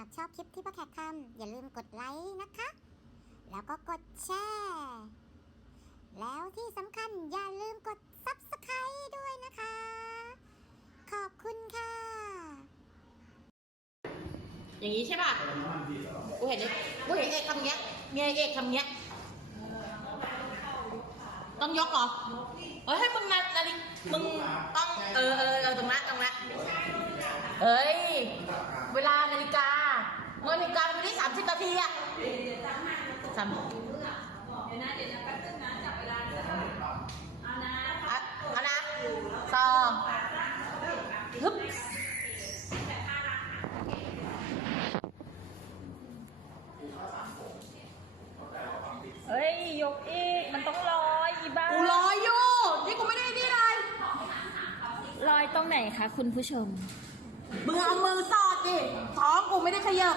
ากชอบคลิปที่พ่อแขกทำอย่าลืมกดไลค์นะคะ แล้วก็กดแชร์แล้วที่สำคัญอย่าลืมกด Subscribe ด้วยนะคะ ขอบคุณค่ะ อย่างนี้ใช่ป่ะ กูเห็นกูเห็นเอกทำเงี้ยเมียเอกทำเงี้ย ต้องยกเหรอเฮ้ยให้มึงนานาฬิมึงต้อง เออเออเออตรงนั้นตรงนั้นเฮ้ย เวลา มื่อนาฬิกามันไม่ได้สามสิบนาทีอะสามอะเอานะสองฮึบเฮ้ย ยกอีก มันต้องลอยอีบ้ากูรออยู่นี่กูไม่ได้นี่เลยลอยตรงไหนคะคุณผู้ชมมึงเอามือสอดดิท้องกูไม่ได้ขยับ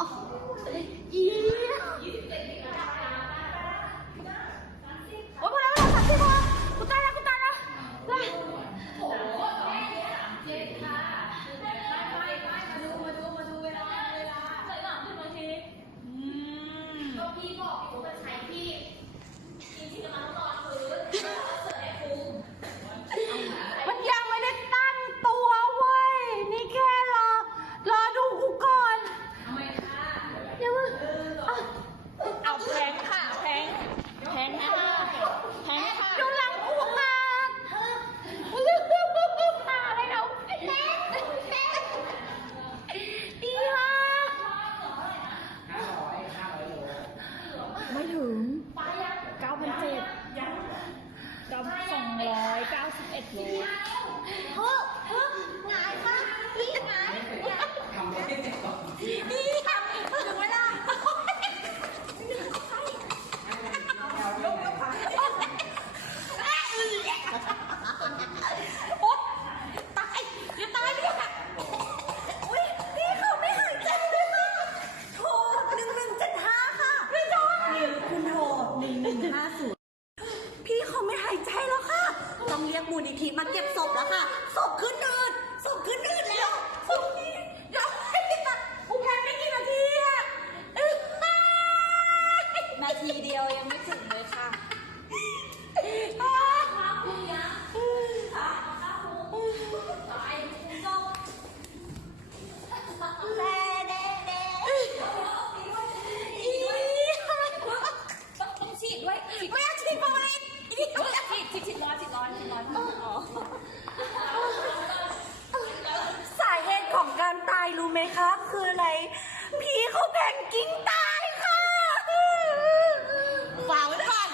อ๋ออีโอ๊ยพอแล้วพอแล้วสามสิบพอกูตายแล้วกูตายแล้วได้มันยังไม่ได้ตั้งตัวเว้ย นี่แค่รอ รอดูกูก่อนทำไมคะอย่าเพิ่งอะ เอาแพงค่ะแพงแพงค่ะแพงค่ะ ดูหลังกูค่ะอะไรเราอีห่า ไม่ถึงเก้าพันเจ็ดเก้าสองร้อยเก้าสิบเอ็ดโลเฮ้อเฮ้อหงายค่ะพี่หงายนี่ทำถึงเวลาโอ๊ยตายจะตายเนี่ยอุ้ยพี่เขาไม่หายใจเลยค่ะโทรหนึ่งหนึ่งเจ็ดห้าค่ะไม่จอคุณโทรหนึ่งหนึ่งห้าศูนย์ พี่เขาไม่หาย ใจแล้วค่ะ ต้องเรียกมูลนิธิมาเก็บศพแล้วค่ะ ศพขึ้นเนินศพขึ้นเนินแล้วศพนี้ กิ้งตายค่ะฝากไว้ก่อน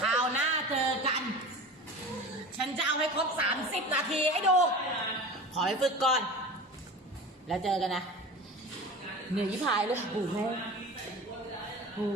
คราวหน้าเจอกัน ฉันจะเอาให้ครบ 30 นาทีให้ดู ขอให้ฝึกก่อน แล้วเจอกันนะ เหนื่อยยิบหายเลยโอ้โหแม่โอ้